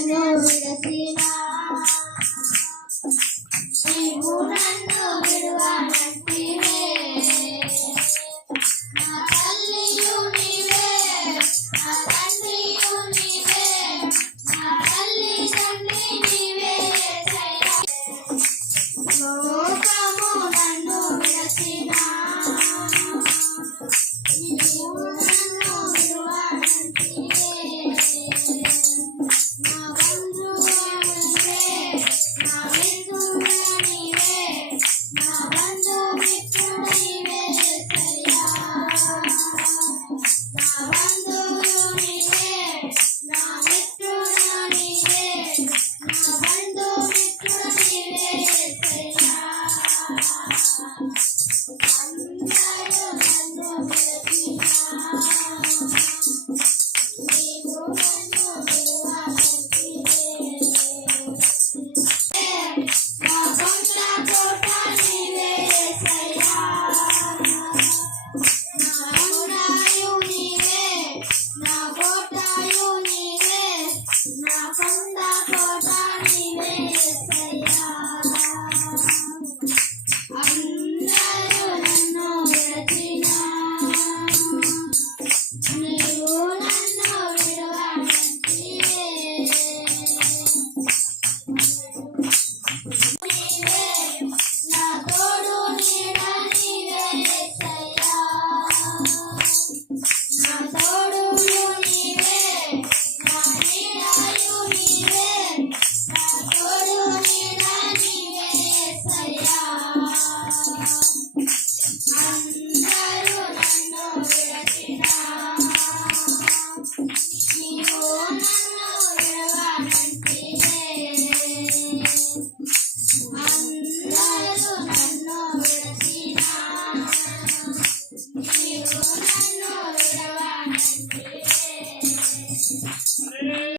నన్ను విడసినా నీవు నన్ను విడువనంటివే నా తల్లియు నీవే నా తండ్రియు నీవే నా తల్లి తండ్రి నీవే లోకము నన్ను విడసినా నీవు నన్ను విడువనంటివే నా బంధువు నీవే నా మిత్రుడు నీవే నా బంధుమిత్రుడు నీవే యేసయ్యా నా బంధువు నీవే నా మిత్రుడు నీవే నా బంధుమిత్రుడు నీవే యేసయ్యా అందరూ నన్ను విడచినా నీవు నన్ను విడువనంటివే నా కొండ కోట నీవే యేసయ్యా నా కొండయు నీవే నా కోటయు నీవే నా కొండ కోట నీవే యేసయ్యా అందరూ నన్ను విడచినా నీవు నన్ను విడువనంటివే నీవే నా తోడు నీడ నీవే యేసయ్యా నా తోడుయు నీవే నా నీడయు నీవే నా తోడు నీడ నీవే యేసయ్యా అందరూ నన్ను విడచినా నీవు నన్ను విడువనంటివే అందరూ నన్ను విడచినా నీవు నన్ను విడువనంటివే